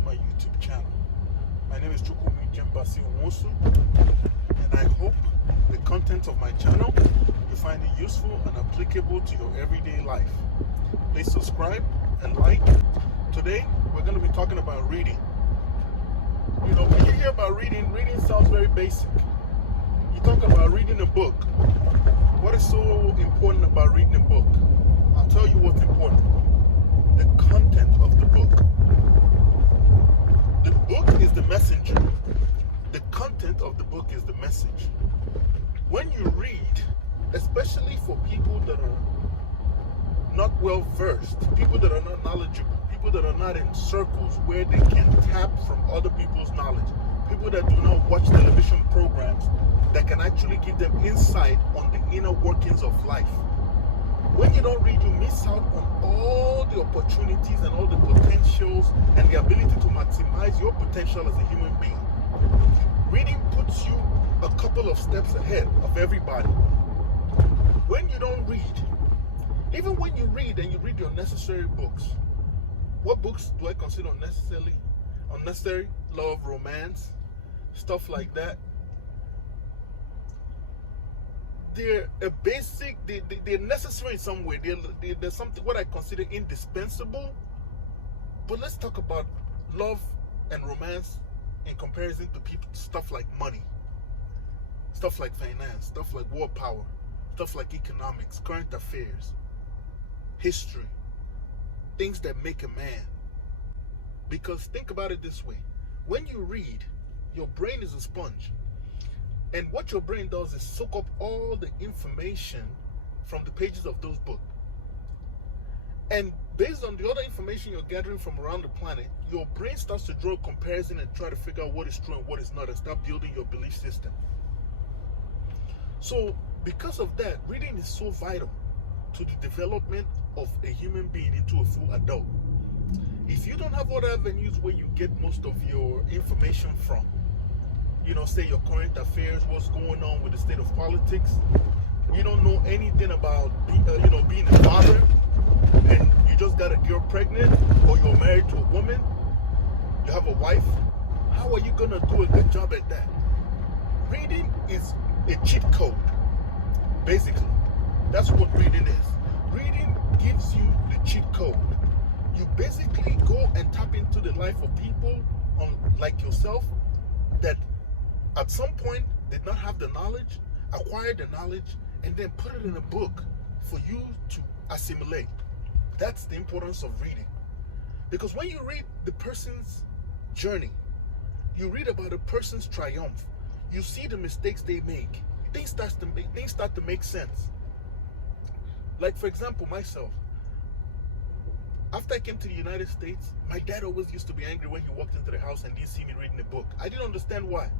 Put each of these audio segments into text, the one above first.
to my YouTube channel. My name is ChukwumaijemNwosu, and I hope the content of my channel you find it useful and applicable to your everyday life. Please subscribe and like. Today we're going to be talking about reading. You know, when you hear about reading sounds very basic. You talk about reading a book. What is so important about reading a book? I'll tell you what's important. The content of the book. The book is the messenger. The content of the book is the message. When you read, especially for people that are not well versed, people that are not knowledgeable, people that are not in circles where they can tap from other people's knowledge, people that do not watch television programs that can actually give them insight on the inner workings of life. When you don't read, you miss out on all the opportunities and all the potentials and the ability to maximize your potential as a human being. Reading puts you a couple of steps ahead of everybody. When you don't read, even when you read and you read your necessary books, what books do I consider unnecessary? Love, romance, stuff like that. They're a basic, they're necessary in some way. They're something what I consider indispensable. But let's talk about love and romance in comparison to stuff like money, stuff like finance, stuff like war power, stuff like economics, current affairs, history, things that make a man. Because think about it this way. When you read, your brain is a sponge. And what your brain does is soak up all the information from the pages of those books. And based on the other information you're gathering from around the planet, your brain starts to draw a comparison and try to figure out what is true and what is not and start building your belief system. So because of that, reading is so vital to the development of a human being into a full adult. If you don't have other avenues where you get most of your information from, you know, say your current affairs, what's going on with the state of politics. You don't know anything about, being a father, and you just got a girl pregnant, or you're married to a woman, you have a wife. How are you gonna do a good job at that? Reading is a cheat code, basically. That's what reading is. Reading gives you the cheat code. You basically go and tap into the life of people like yourself that at some point did not have the knowledge, acquired the knowledge, and then put it in a book for you to assimilate. That's the importance of reading. Because when you read the person's journey, you read about a person's triumph, you see the mistakes they make, things start to make sense. Like, for example, myself. After I came to the United States, my dad always used to be angry when he walked into the house and didn't see me reading a book. I didn't understand why.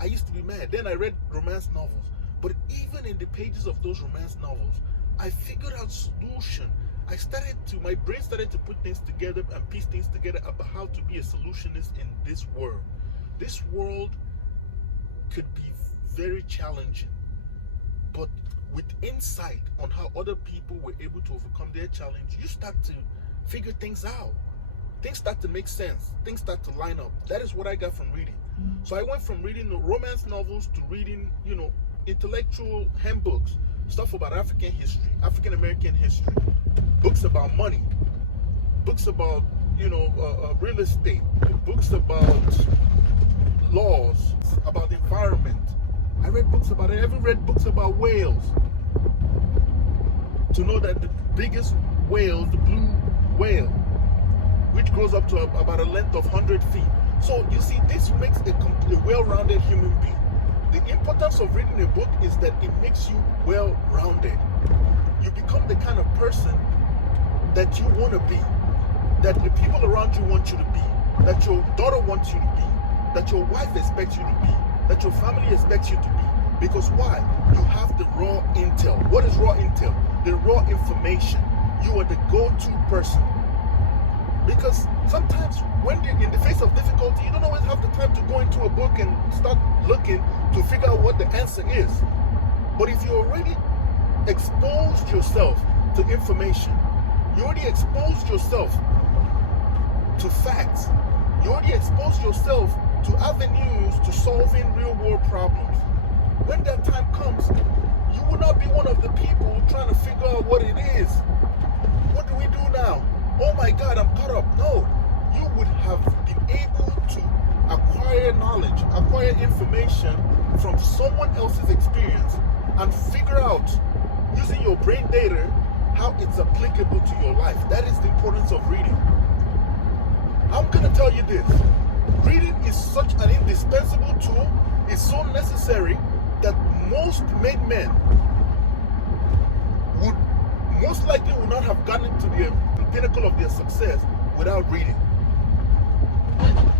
I used to be mad. Then I read romance novels. But even in the pages of those romance novels, I figured out solution. My brain started to put things together and piece things together about how to be a solutionist in this world. This world could be very challenging. But with insight on how other people were able to overcome their challenge, you start to figure things out. Things start to make sense. Things start to line up. That is what I got from reading. So I went from reading the romance novels to reading, intellectual handbooks, stuff about African history, African American history, books about money, books about, real estate, books about laws, about the environment. I read books about it. I even read books about whales. To know that the biggest whale, the blue whale, which grows up to about a length of 100 feet. So you see, this makes a well-rounded human being. The importance of reading a book is that it makes you well-rounded. You become the kind of person that you want to be, that the people around you want you to be, that your daughter wants you to be, that your wife expects you to be, that your family expects you to be. Because why? You have the raw intel. What is raw intel? The raw information. You are the go-to person. Because sometimes when you're in the face of difficulty, you don't always have the time to go into a book and start looking to figure out what the answer is. But if you already exposed yourself to information, you already exposed yourself to facts, you You already expose yourself to avenues to solving real world problems. When that time comes, you will not be one of the people trying to figure out what it is. What do we do now? Oh my God, I'm caught up. No, you would have been able to acquire knowledge, acquire information from someone else's experience and figure out, using your brain data, how it's applicable to your life. That is the importance of reading. I'm going to tell you this. Reading is such an indispensable tool. It's so necessary that most made men would most likely would not have gotten to the pinnacle of their success without reading.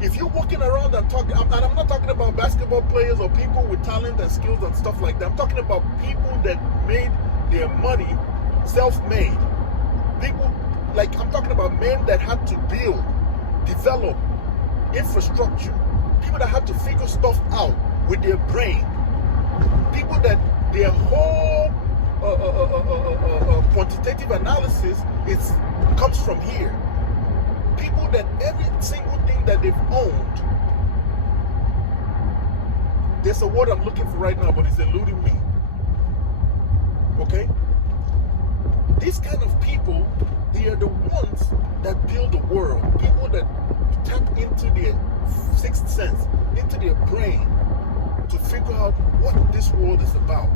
If you're walking around and talking, and I'm not talking about basketball players or people with talent and skills and stuff like that. I'm talking about people that made their money self-made. People, like, I'm talking about men that had to build, develop infrastructure. People that had to figure stuff out with their brain. People that their whole quantitative analysis comes from here. People that every single thing that they've owned, there's a word I'm looking for right now, but it's eluding me. Okay? These kind of people, they are the ones that build the world. People that tap into their sixth sense, into their brain, to figure out what this world is about,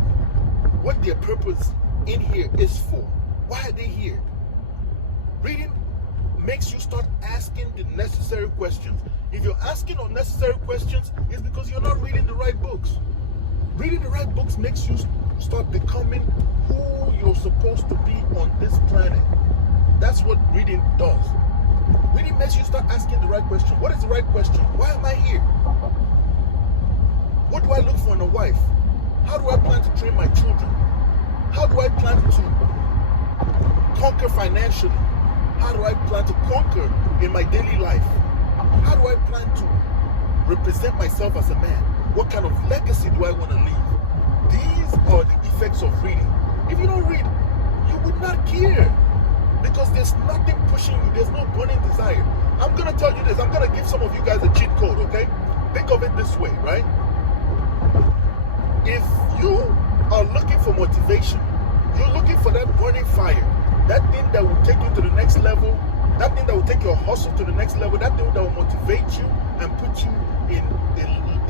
what their purpose in here is for. Why are they here? Reading makes you start asking the necessary questions. If you're asking unnecessary questions, it's because you're not reading the right books. Reading the right books makes you start becoming who you're supposed to be on this planet. That's what reading does. Reading makes you start asking the right question. What is the right question? Why am I here? What do I look for in a wife? How do I plan to train my children? How do I plan to conquer financially? How do I plan to conquer in my daily life? How do I plan to represent myself as a man? What kind of legacy do I want to leave? These are the effects of reading. If you don't read, you would not care, because there's nothing pushing you. There's no burning desire. I'm going to tell you this. I'm going to give some of you guys a cheat code, okay? Think of it this way, right? If you are looking for motivation, you're looking for that burning fire, that thing that will take you to the next level, that thing that will take your hustle to the next level, that thing that will motivate you and put you in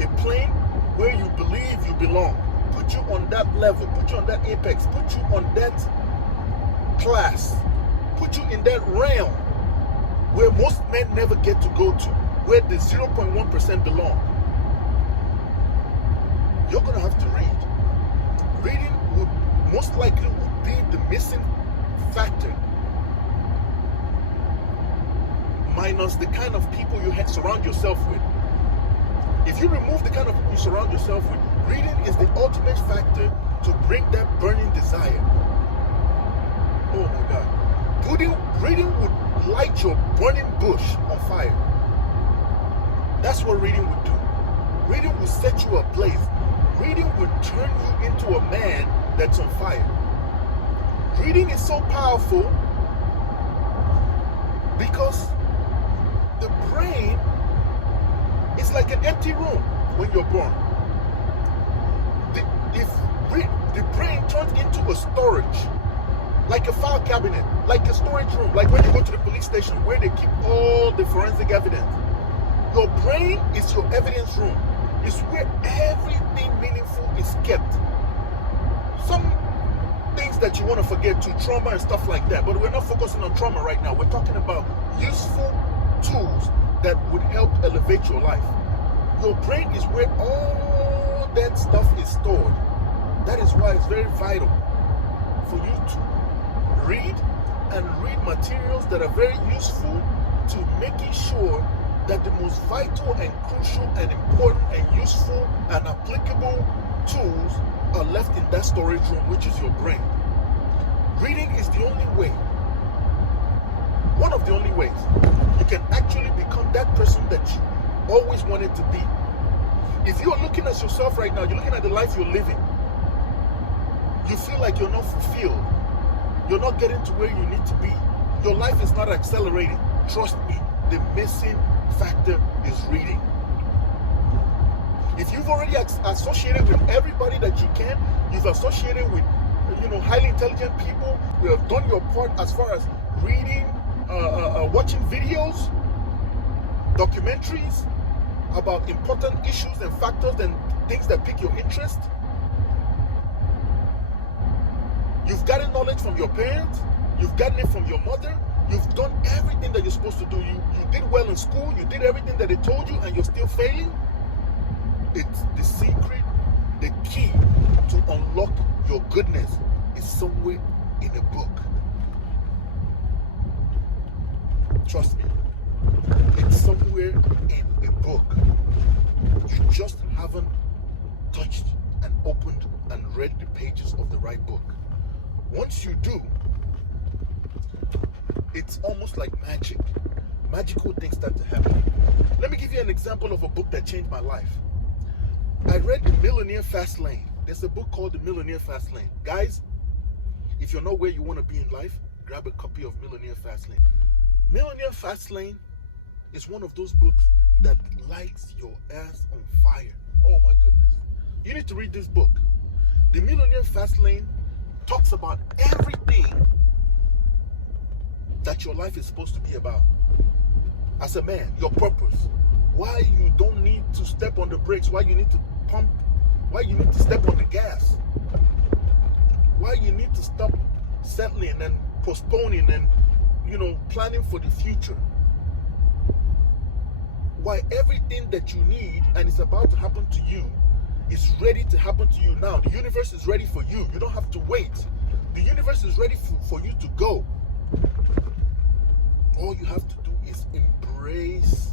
a plane where you believe you belong, put you on that level, put you on that apex, put you on that class, put you in that realm where most men never get to go to, where the 0.1% belong. You're going to have to read. Reading would most likely would be the missing factor, minus the kind of people you surround yourself with. If you remove the kind of people you surround yourself with, reading is the ultimate factor to bring that burning desire. Oh my God. Reading would light your burning bush on fire. That's what reading would do. Reading will set you ablaze. Reading would turn you into a man that's on fire. Reading is so powerful because the brain is like an empty room when you're born. The brain turns into a storage, like a file cabinet, like a storage room, like when you go to the police station where they keep all the forensic evidence. Your brain is your evidence room. It's where everything meaningful is kept. Some things that you want to forget to trauma and stuff like that, but we're not focusing on trauma right now. We're talking about useful tools that would help elevate your life. Your brain is where all that stuff is stored. That is why it's very vital for you to read and read materials that are very useful to making sure that the most vital and crucial and important and useful and applicable tools are left in that storage room, which is your brain. Reading is the only way, one of the only ways, you can actually become that person that you always wanted to be. If you're looking at yourself right now, you're looking at the life you're living, you feel like you're not fulfilled, you're not getting to where you need to be, your life is not accelerating, trust me, the missing factor is reading. If you've already associated with everybody that you can, you've associated with, highly intelligent people, you have done your part as far as reading, watching videos, documentaries about important issues and factors and things that pique your interest. You've gotten knowledge from your parents, you've gotten it from your mother, you've done everything that you're supposed to do. You did well in school, you did everything that they told you, and you're still failing. It's the secret, the key to unlock your goodness is somewhere in a book. Trust me, it's somewhere in a book. You just haven't touched and opened and read the pages of the right book. Once you do, it's almost like magic. Magical things start to happen. Let me give you an example of a book that changed my life. I read The Millionaire Fast Lane. There's a book called The Millionaire Fast Lane. Guys, if you're not where you want to be in life, grab a copy of Millionaire Fast Lane. Millionaire Fast Lane is one of those books that lights your ass on fire. Oh my goodness. You need to read this book. The Millionaire Fast Lane talks about everything that your life is supposed to be about. As a man, your purpose. Why you don't need to step on the brakes, why you need to pump, why you need to step on the gas, why you need to stop settling and postponing and planning for the future. Why everything that you need and it's about to happen to you is ready to happen to you now. The universe is ready for you. You don't have to wait. The universe is ready for you to go. All you have to do is embrace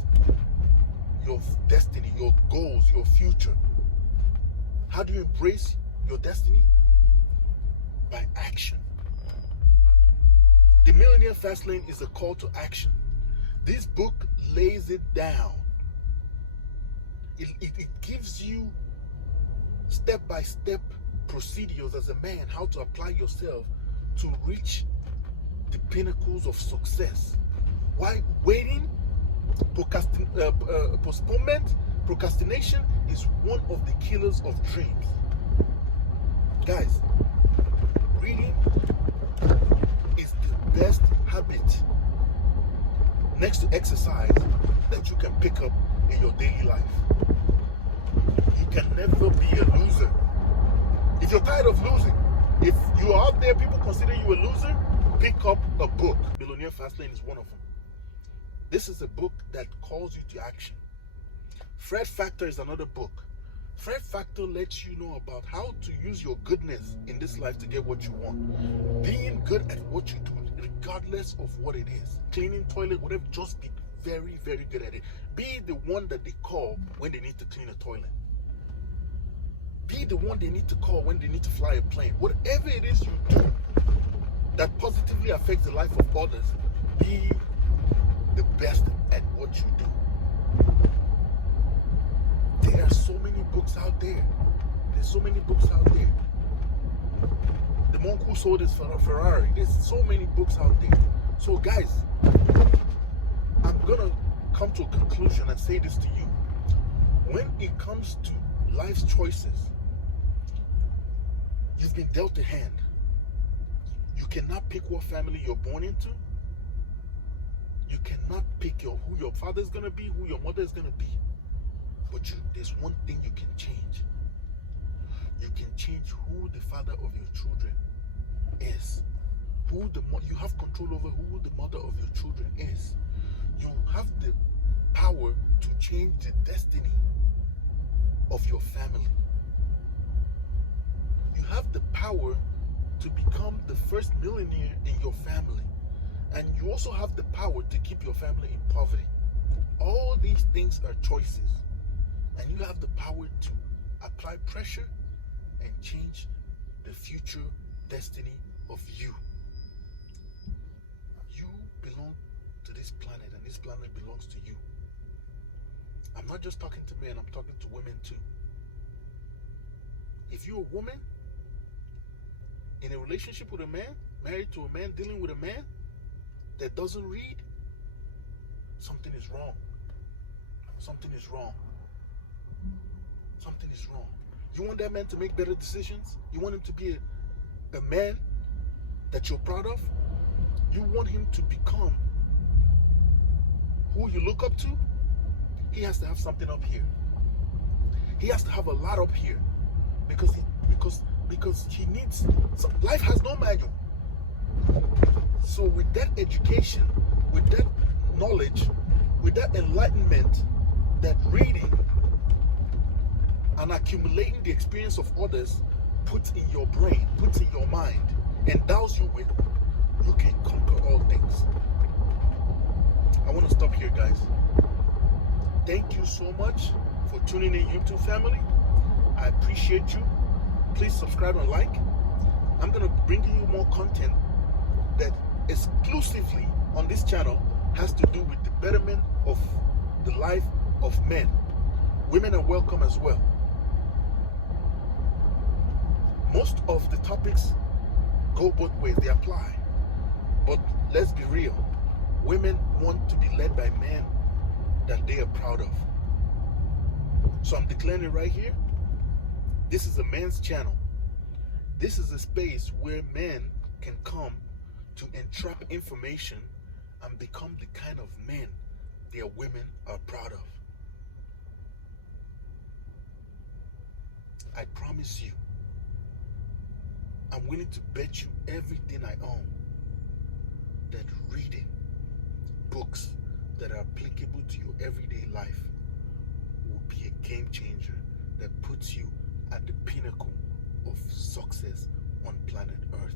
your destiny, your goals, your future. How do you embrace your destiny? By action. The Millionaire Fast Lane is a call to action. This book lays it down. It gives you step-by-step procedures as a man, how to apply yourself to reach the pinnacles of success. Why waiting? Postponement, procrastination is one of the killers of dreams. Guys, reading is the best habit next to exercise that you can pick up in your daily life. You can never be a loser. If you're tired of losing, if you are out there, people consider you a loser, pick up a book. Millionaire Fast Lane is one of them. This is a book that calls you to action. Fred Factor is another book. Fred Factor lets you know about how to use your goodness in this life to get what you want. Being good at what you do, regardless of what it is. Cleaning toilet, whatever, just be very, very good at it. Be the one that they call when they need to clean a toilet. Be the one they need to call when they need to fly a plane. Whatever it is you do that positively affects the life of others, be the best at what you do. There are so many books out there. There's so many books out there. The monk who sold his Ferrari. There's so many books out there. So guys, I'm gonna come to a conclusion and say this to you. When it comes to life's choices, you've been dealt a hand. You cannot pick what family you're born into. You cannot pick who your father is going to be, who your mother is going to be. But there's one thing you can change. You can change who the father of your children is. You have control over who the mother of your children is. You have the power to change the destiny of your family. You have the power to become the first millionaire in your family. And you also have the power to keep your family in poverty. All these things are choices. And you have the power to apply pressure and change the future destiny of you. You belong to this planet, and this planet belongs to you. I'm not just talking to men, I'm talking to women too. If you're a woman in a relationship with a man, married to a man, dealing with a man that doesn't read, something is wrong. Something is wrong. Something is wrong. You want that man to make better decisions? You want him to be a man that you're proud of? You want him to become who you look up to? He has to have something up here. He has to have a lot up here because he needs some. Life has no manual. So with that education, with that knowledge, with that enlightenment, that reading and accumulating the experience of others puts in your brain, puts in your mind, endows you with, you can conquer all things. I want to stop here, guys. Thank you so much for tuning in, YouTube family. I appreciate you. Please subscribe and like. I'm going to bring you more content that exclusively on this channel has to do with the betterment of the life of men. Women are welcome as well. Most of the topics go both ways, they apply. But let's be real. Women want to be led by men that they are proud of. So I'm declaring it right here. This is a man's channel. This is a space where men can come to entrap information and become the kind of men their women are proud of. I promise you, I'm willing to bet you everything I own that reading books that are applicable to your everyday life will be a game changer that puts you at the pinnacle of success on planet Earth.